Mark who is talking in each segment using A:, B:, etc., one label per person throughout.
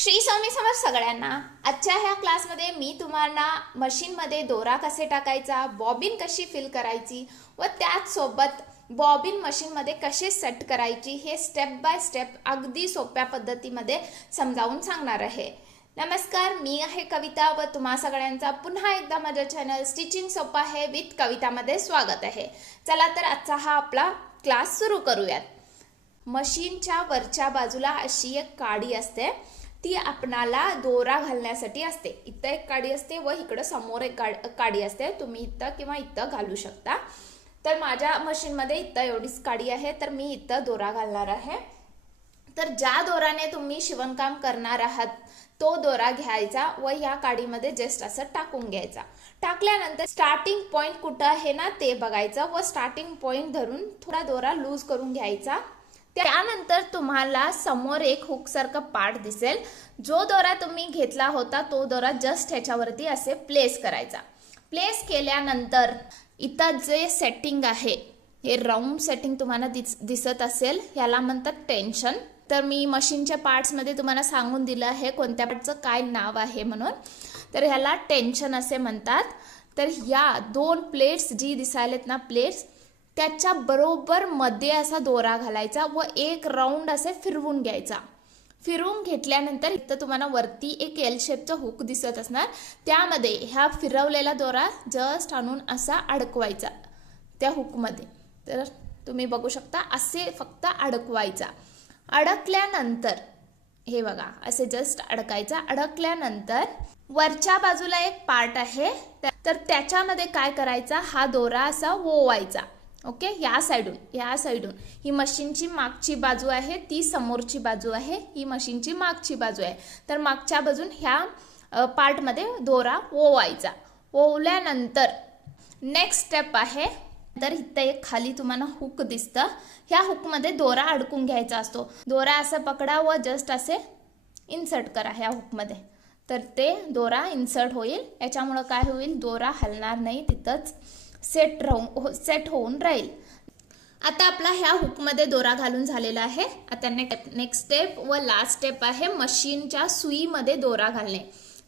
A: श्री स्वामी समर्थ सगळ्यांना आजच्या ह्या क्लासमध्ये मी तुम्हाला मशीनमध्ये दोरा कसे टाकायचा बॉबिन कशी फिल करायची व त्याचसोबत बॉबिन मशीनमध्ये कसे सेट करायची हे स्टेप बाय स्टेप अगदी सोप्या पद्धतीमध्ये समजावून सांगणार आहे. नमस्कार मी आहे कविता व तुम्हा सगळ्यांचा पुन्हा एकदा माझ्या चॅनल स्टिचिंग सोपा आहे विथ कवितामध्ये स्वागत आहे. चला तर आजचा हा आपला क्लास सुरू करूयात. मशीनच्या वरच्या बाजूला अशी एक काडी असते. ती आपणाला दोरा घालण्यासाठी असते. इथं एक काडी असते व इकडं समोर एक काड काडी असते. तुम्ही इथं किंवा इथं घालू शकता. तर माझ्या मशीनमध्ये इथं एवढीच काडी आहे. तर मी इथं दोरा घालणार आहे. तर ज्या दोराने तुम्ही शिवणकाम करणार आहात तो दोरा घ्यायचा व ह्या काडीमध्ये जस्ट असं टाकून घ्यायचा. टाकल्यानंतर स्टार्टिंग पॉईंट कुठं आहे ना ते बघायचं व स्टार्टिंग पॉईंट धरून थोडा दोरा लूज करून घ्यायचा. त्यानंतर तुम्हाला समोर एक हुकसारखा पार्ट दिसेल. जो दोरा तुम्ही घेतला होता तो दोरा जस्ट ह्याच्यावरती असे प्लेस करायचा. प्लेस केल्यानंतर इथं जे सेटिंग आहे हे राऊंड सेटिंग तुम्हाला दिस दिसत असेल ह्याला म्हणतात टेन्शन तर मी मशीनच्या पार्ट्समध्ये तुम्हाला सांगून दिलं आहे कोणत्या पार्टचं काय नाव आहे म्हणून. तर ह्याला टेन्शन असे म्हणतात. तर या दोन प्लेट्स जी दिसायलेत ना प्लेट्स त्याच्या बरोबर मध्ये असा दोरा घालायचा व एक राऊंड असे फिरवून घ्यायचा. फिरवून घेतल्यानंतर इथं तुम्हाला वरती एक एल शेपचा हुक दिसत असणार. त्यामध्ये ह्या फिरवलेला दोरा जस्ट आणून असा अडकवायचा त्या हुकमध्ये तर तुम्ही बघू शकता असे फक्त अडकवायचा. अडकल्यानंतर हे बघा असे जस्ट अडकायचा. अडकल्यानंतर वरच्या बाजूला एक पार्ट आहे. तर त्याच्यामध्ये काय करायचा? हा दोरा असा ओवायचा. ओके? या साईडून या साईडून. ही मशीनची मागची बाजू आहे ती समोरची बाजू आहे ही मशीनची मागची बाजू आहे. तर मागच्या बाजून ह्या पार्टमध्ये दोरा ओवायचा. ओवल्यानंतर नेक्स्ट स्टेप आहे तर इथं एक खाली तुम्हाला हुक दिसतं. ह्या हुकमध्ये दोरा अडकून घ्यायचा असतो. दोरा असं पकडा व जस्ट असे इन्सर्ट करा ह्या हुकमध्ये तर ते दोरा इन्सर्ट होईल. याच्यामुळं काय होईल? दोरा हलणार नाही तिथंच. सेट राहून सेट होऊन राहील. आता आपला ह्या हुकमध्ये दोरा घालून झालेला आहे. आता नेक्स्ट स्टेप व लास्ट स्टेप आहे मशीनच्या सुईमध्ये दोरा घालणे.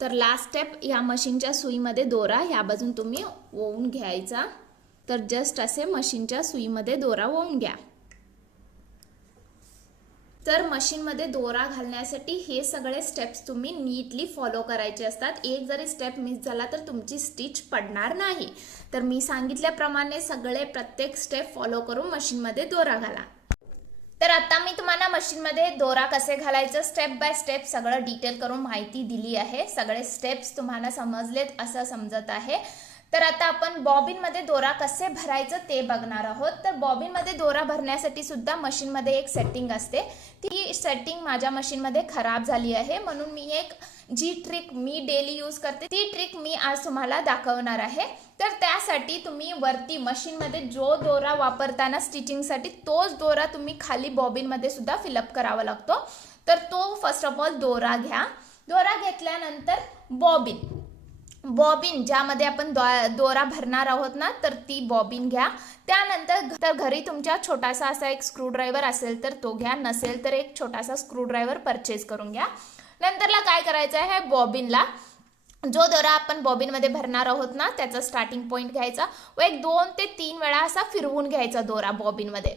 A: तर लास्ट स्टेप ह्या मशीनच्या सुईमध्ये दोरा ह्या बाजून तुम्ही ओवून घ्यायचा. तर जस्ट असे मशीनच्या सुईमध्ये दोरा ओवून घ्या. तर मशीनमध्ये दोरा घालण्यासाठी हे सगळे स्टेप्स तुम्ही नीटली फॉलो करायचे असतात. एक जरी स्टेप मिस झाला तर तुमची स्टिच पडणार नाही. तर मी सांगितल्याप्रमाणे सगळे प्रत्येक स्टेप फॉलो करून मशीनमध्ये दोरा घाला. तर आता मी तुम्हाला मशीनमध्ये दोरा कसे घालायचं स्टेप बाय स्टेप सगळं डिटेल करून माहिती दिली आहे. सगळे स्टेप्स तुम्हाला समजलेत असं समजत आहे. तर आता आपण बॉबिनमध्ये दोरा कसे भरायचं ते बघणार आहोत. तर बॉबिनमध्ये दोरा भरण्यासाठी सुद्धा मशीनमध्ये एक सेटिंग असते. ती सेटिंग माझ्या मशीनमध्ये खराब झाली आहे. म्हणून मी एक जी ट्रिक मी डेली यूज करते ती ट्रिक मी आज तुम्हाला दाखवणार आहे. तर त्यासाठी तुम्ही वरती मशीनमध्ये जो दोरा वापरताना स्टिचिंगसाठी तोच दोरा तुम्ही खाली बॉबिनमध्ये सुद्धा फिलअप करावा लागतो. तर तो फर्स्ट ऑफ ऑल दोरा घ्या. दोरा घेतल्यानंतर बॉबिन. बॉबिन ज्यामध्ये आपण दोरा भरणार आहोत ना तर ती बॉबिन घ्या. त्यानंतर तर घरी तुमच्या छोटासा असा एक स्क्रूड्रायव्हर असेल तर तो घ्या. नसेल तर एक छोटासा स्क्रूड्रायव्हर परचेज करून घ्या. नंतरला काय करायचं आहे बॉबिनला. जो दोरा आपण बॉबिनमध्ये भरणार आहोत ना त्याचा स्टार्टिंग पॉईंट घ्यायचा. व एक दोन ते तीन वेळा असा फिरवून घ्यायचा दोरा बॉबिनमध्ये.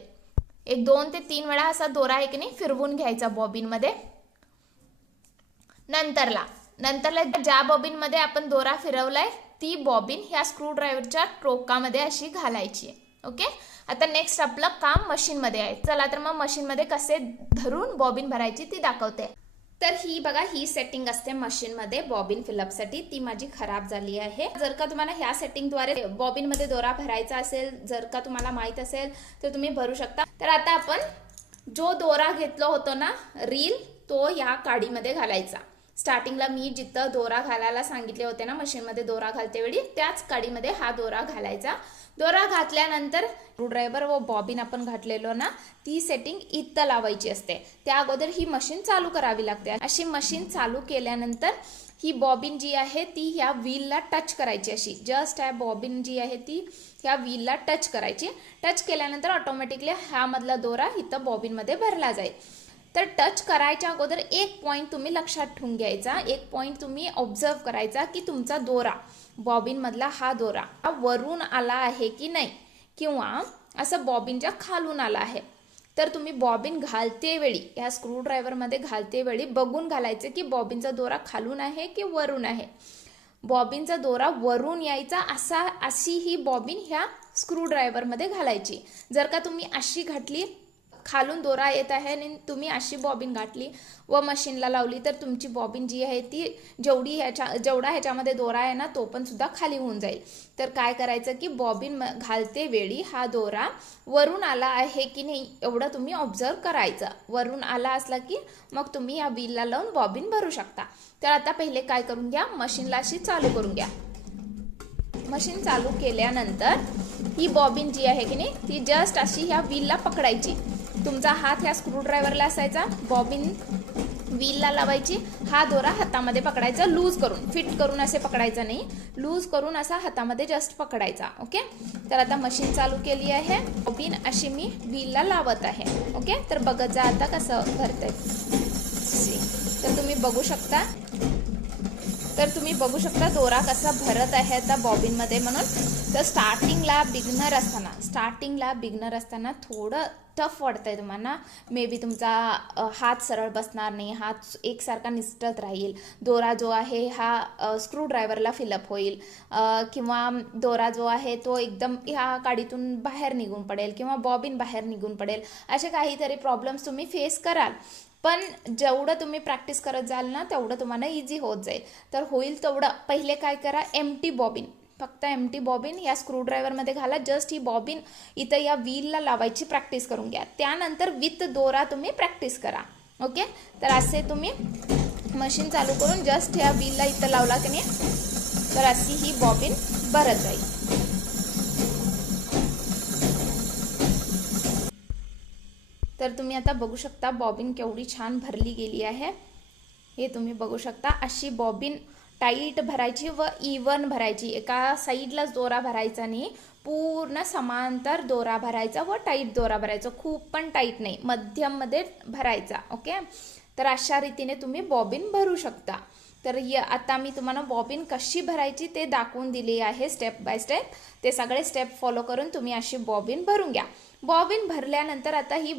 A: एक दोन ते तीन वेळा असा दोरा एक नाही फिरवून घ्यायचा बॉबिनमध्ये. नंतरला. नंतरला ज्या बॉबीनमध्ये आपण दोरा फिरवलाय ती बॉबिन ह्या स्क्रूड्रायव्हरच्या टोकामध्ये अशी घालायची ओके? आता नेक्स्ट आपलं काम मशीनमध्ये आहे. चला तर मग मशीनमध्ये कसे धरून बॉबिन भरायची ती दाखवते. तर ही बघा ही सेटिंग असते मशीनमध्ये बॉबिन फिलअपसाठी. ती माझी खराब झाली आहे. जर का तुम्हाला ह्या सेटिंगद्वारे बॉबिनमध्ये दोरा भरायचा असेल जर का तुम्हाला माहीत असेल तर तुम्ही भरू शकता. तर आता आपण जो दोरा घेतलो होतो ना रील तो या काडीमध्ये घालायचा. स्टार्टिंगला मी जिथं दोरा घालायला सांगितले होते ना मशीनमध्ये दोरा घालते वेळी त्याच काडीमध्ये हा दोरा घालायचा. दोरा घातल्यानंतर स्क्रूड्रायव्हर व बॉबिन आपण घातलेलो ना ती सेटिंग इथं लावायची असते. त्या अगोदर ही मशीन चालू करावी लागते. अशी मशीन चालू केल्यानंतर ही बॉबिन जी आहे ती ह्या व्हीलला टच करायची अशी. जस्ट ह्या बॉबिन जी आहे ती ह्या व्हीलला टच करायची. टच केल्यानंतर ऑटोमॅटिकली ह्यामधला दोरा इथं बॉबिनमध्ये भरला जाईल. तर टच करायच्या अगोदर एक पॉईंट तुम्ही लक्षात ठेवून घ्यायचा. एक पॉईंट तुम्ही ऑब्झर्व करायचा की तुमचा दोरा बॉबिनमधला हा दोरा हा वरून आला आहे की नाही? किंवा असं बॉबिनच्या खालून आला आहे. तर तुम्ही बॉबिन घालते वेळी ह्या स्क्रूड्रायव्हरमध्ये घालते वेळी बघून घालायचे की बॉबिनचा दोरा खालून आहे की वरून आहे. बॉबिनचा दोरा वरून यायचा असा अशी ही बॉबिन ह्या स्क्रूड्रायव्हरमध्ये घालायची. जर का तुम्ही अशी घातली खालून दोरा येत आहे आणि तुम्ही अशी बॉबिन घातली व मशीनला लावली तर तुमची बॉबिन जी आहे ती जेवढी ह्याच्या जेवढा ह्याच्यामध्ये दोरा आहे ना तो पण सुद्धा खाली होऊन जाईल. तर काय करायचं की बॉबिन म- घालते वेळी हा दोरा. वरून आला आहे की नाही एवढं तुम्ही ऑब्झर्व करायचं. वरून आला असला की मग तुम्ही या व्हीलला लावून बॉबिन भरू शकता. तर आता पहिले काय करून घ्या मशीनला अशी चालू करून घ्या. मशीन चालू केल्यानंतर ही बॉबिन जी आहे की नाही ती जस्ट अशी ह्या व्हीलला पकडायची. तुमचा हात ह्या स्क्रूड्रायव्हरला असायचा. बॉबिन व्हीलला लावायची. हा दोरा हातामध्ये पकडायचा. लूज करून. फिट करून असे पकडायचा नाही. लूज करून असा हातामध्ये जस्ट पकडायचा. ओके तर आता मशीन चालू केली आहे. बॉबिन अशी मी व्हीलला लावत आहे. ओके तर बघत जा आता कसं भरतंय. तर तुम्ही बघू शकता. तर तुम्ही बघू शकता दोरा कसा भरत आहे आता बॉबिनमध्ये म्हणून. तर स्टार्टिंगला बिगनर असताना स्टार्टिंगला बिगनर असताना थोडं टफ वाटतं आहे तुम्हाला मे बी तुमचा हात सरळ बसणार नाही हात एकसारखा निसटत राहील. दोरा जो आहे हा स्क्रू ड्रायव्हरला फिलअप होईल. किंवा दोरा जो आहे तो एकदम ह्या काडीतून बाहेर निघून पडेल किंवा बॉबिन बाहेर निघून पडेल. असे काहीतरी प्रॉब्लेम्स तुम्ही फेस कराल. पण जेवढं तुम्ही प्रॅक्टिस करत जाल ना तेवढं तुम्हाला इझी होत जाईल. तर होईल तेवढं. पहिले काय करा एम टी बॉबिन फक्त एम टी बॉबिन या स्क्रूड्रायव्हरमध्ये घाला. जस्ट ही बॉबिन इथं या व्हीलला लावायची प्रॅक्टिस करून घ्या. त्यानंतर विथ दोरा तुम्ही प्रॅक्टिस करा. ओके तर असे तुम्ही मशीन चालू करून जस्ट ह्या व्हीलला इथं लावला की नाही तर अशी ही बॉबिन भरत जाईल. तर तुम्ही आता बघू शकता बॉबिन केवढी छान भरली गेली आहे. हे तुम्ही बघू शकता. अशी बॉबिन टाईट भरायची व इवन भरायची. एका साईडलाच दोरा भरायचा नाही. पूर्ण समांतर दोरा भरायचा व टाईट दोरा भरायचा. खूप पण टाईट नाही. मध्यममध्ये भरायचा. ओके तर अशा रीतीने तुम्ही बॉबिन भरू शकता. तर य आता मी तुम्हाला बॉबिन कशी भरायची ते दाखवून दिली आहे स्टेप बाय स्टेप ते सगळे स्टेप फॉलो करून तुम्ही अशी बॉबिन भरून घ्या. बॉबिन भरल्यानंतर आता ही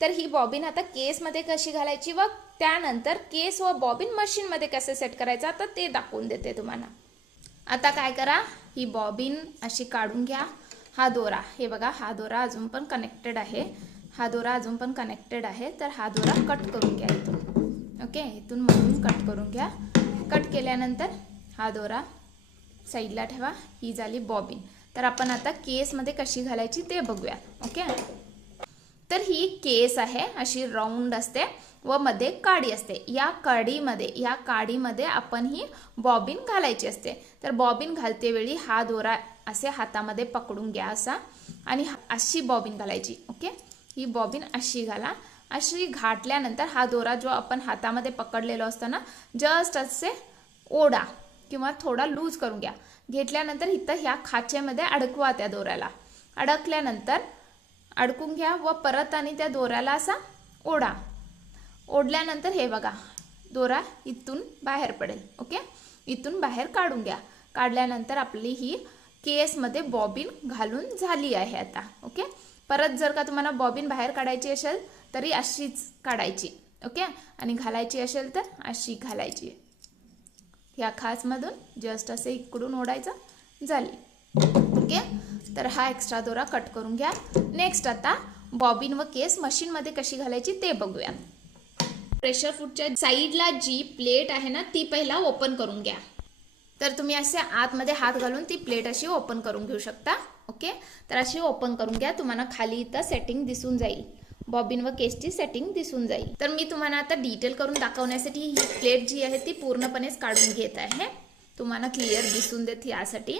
A: तर ही बॉबिन आता केसमध्ये कशी घालायची व त्यानंतर केस व बॉबिन मशीनमध्ये कसे सेट करायचं आता ते दाखवून देते तुम्हाला. आता काय करा ही बॉबिन अशी काढून घ्या. हा दोरा हे बघा हा दोरा अजून पण कनेक्टेड आहे. हा दोरा अजून पण कनेक्टेड आहे. तर हा दोरा कट करून घ्या इथून. ओके? इथून मधून कट करून घ्या. कट केल्यानंतर हा दोरा साईडला ठेवा. ही झाली बॉबिन. तर आपण आता केसमध्ये कशी घालायची ते बघूया. ओके? तर ही केस आहे अशी राऊंड असते व मध्ये काडी असते. या काडीमध्ये या काडीमध्ये आपण ही बॉबिन घालायची असते. तर बॉबिन घालते वेळी हा दोरा असे हातामध्ये पकडून घ्या असा आणि अशी बॉबिन घालायची ओके? ही बॉबिन अशी घाला. अशी घाटल्यानंतर हा दोरा जो आपण हातामध्ये पकडलेलो असतो ना जस्ट असे ओढा किंवा थोडा लूज करून घ्या. घेतल्यानंतर इथं ह्या खाचेमध्ये अडकवा त्या दोऱ्याला. अडकल्यानंतर अडकून घ्या व परत आणि त्या दोऱ्याला असा ओढा. ओढल्यानंतर हे बघा दोरा इथून बाहेर पडेल ओके? इथून बाहेर काढून घ्या. काढल्यानंतर आपली ही केसमध्ये बॉबिन घालून झाली आहे आता ओके? परत जर का तुम्हाला बॉबिन बाहेर काढायची असेल तरी अशीच काढायची ओके? आणि घालायची असेल तर अशी घालायची. ह्या खासमधून जस्ट असे इकडून ओढायचं झाली ओके? तर हा एक्स्ट्रा दोरा कट करून घ्या. नेक्स्ट आता बॉबिन व केस मशीनमध्ये कशी घालायची ते बघूया. प्रेशर फूडच्या साईडला जी प्लेट आहे ना ती पहिला ओपन करून घ्या. तर तुम्ही असे आतमध्ये हात घालून ती प्लेट अशी ओपन करून घेऊ शकता. ओके तर अशी ओपन करून घ्या. तुम्हाला खाली इथं सेटिंग दिसून जाईल. बॉबिन व केसची सेटिंग दिसून जाईल. तर मी तुम्हाला आता डिटेल करून दाखवण्यासाठी ही प्लेट जी आहे ती पूर्णपणेच काढून घेत आहे. तुम्हाला क्लिअर दिसून देत यासाठी.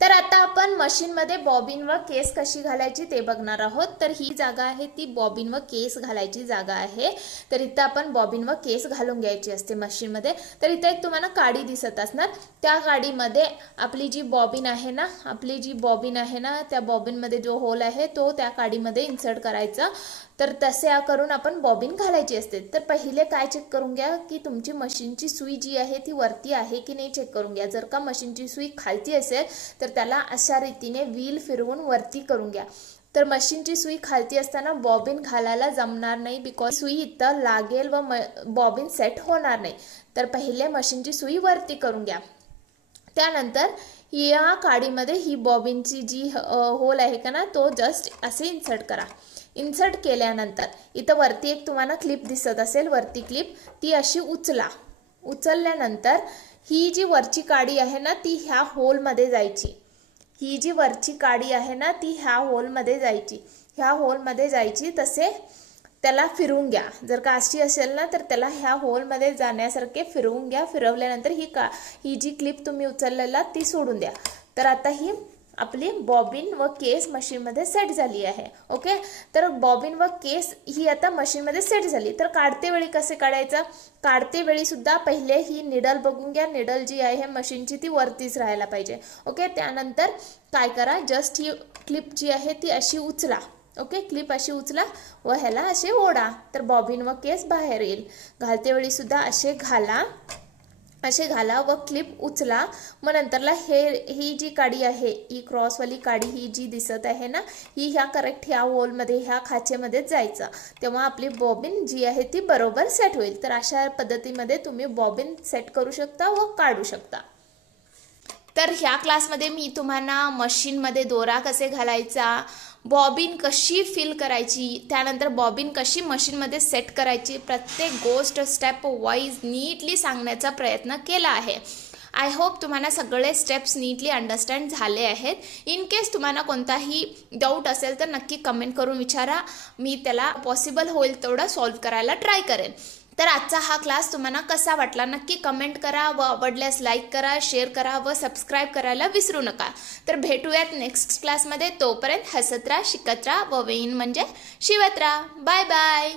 A: तर आता आपण मशीनमध्ये बॉबिन व केस कशी घालायची ते बघणार आहोत. तर ही जागा आहे ती बॉबिन व केस घालायची जागा आहे. तर इथं आपण बॉबिन व केस घालून घ्यायची असते मशीनमध्ये. तर इथं एक तुम्हाला काडी दिसत असणार. त्या काडीमध्ये आपली जी बॉबिन आहे ना आपली जी बॉबिन आहे ना त्या बॉबिनमध्ये जो होल आहे तो त्या काडीमध्ये इन्सर्ट करायचा. तर तसे करून आपण बॉबिन घालायची असते. तर पहिले काय चेक करून घ्या की तुमची मशीनची सुई जी आहे ती वरती आहे की नाही चेक करून घ्या. जर का मशीनची सुई खालती असेल तर त्याला अशा रीतीने व्हील फिरवून वरती करून घ्या. तर मशीनची सुई खालती असताना बॉबिन घालायला जमणार नाही बिकॉज सुई इथं लागेल व म बॉबिन सेट होणार नाही. तर पहिले मशीनची सुई वरती करून घ्या. त्यानंतर या काडीमध्ये ही बॉबिनची जी होल आहे का ना तो जस्ट असे इन्सर्ट करा. इन्सर्ट केल्यानंतर. इथं वरती एक तुम्हाला क्लिप दिसत असेल वरती क्लिप. ती अशी उचला. उचलल्यानंतर ही जी वरची काडी आहे ना ती ह्या होलमध्ये जायची. ही जी वरची काडी आहे ना ती ह्या होलमध्ये जायची. ह्या होलमध्ये जायची तसे त्याला फिरवून घ्या. जर का अशी असेल ना तर त्याला ह्या होलमध्ये जाण्यासारखे फिरवून घ्या. फिरवल्यानंतर ही का ही जी क्लिप तुम्ही उचललेला ती सोडून द्या. तर आता ही आपली बॉबिन व केस मशीनमध्ये सेट झाली आहे. ओके तर बॉबिन व केस ही आता मशीनमध्ये सेट झाली. तर काढते वेळी कसे काढायचं? काढते वेळी सुद्धा पहिले ही निडल बघून घ्या. निडल जी आहे मशीनची ती वरतीच राहायला पाहिजे. ओके त्यानंतर काय करा? जस्ट ही क्लिप जी आहे ती अशी उचला. ओके क्लिप अशी उचला व ह्याला असे ओढा. तर बॉबिन व केस बाहेर येईल. घालते वेळी सुद्धा असे घाला. असे घाला व क्लिप उचला. मग नंतरला हे ही जी काडी आहे ही क्रॉसवाली काडी ही जी दिसत आहे ना ही ह्या करेक्ट ह्या वॉलमध्ये ह्या खाचेमध्ये जायचं. तेव्हा आपली बॉबिन जी आहे ती बरोबर सेट होईल. तर अशा पद्धतीमध्ये तुम्ही बॉबिन सेट करू शकता व काढू शकता. तर ह्या क्लासमध्ये मी तुम्हाला मशीनमध्ये दोरा कसे घालायचा बॉबिन कशी फिल करायची त्यानंतर बॉबिन कशी मशीनमध्ये सेट करायची प्रत्येक गोष्ट स्टेप वाईज नीटली सांगण्याचा प्रयत्न केला आहे. आय होप तुम्हाला सगळे स्टेप्स नीटली अंडरस्टँड झाले आहेत. इन केस तुम्हाला कोणताही डाऊट असेल तर नक्की कमेंट करून विचारा. मी त्याला पॉसिबल होईल तेवढं सॉल्व्ह करायला ट्राय करेन. तर आजचा हा क्लास तुम्हाला कसा वाटला? नक्की कमेंट करा व आवडल्यास लाईक करा शेअर करा व सबस्क्राईब करायला विसरू नका. तर भेटूयात नेक्स्ट क्लासमध्ये तोपर्यंत हसत राहा शिकत राहा व वेईन म्हणजे शिवत राहा. Bye bye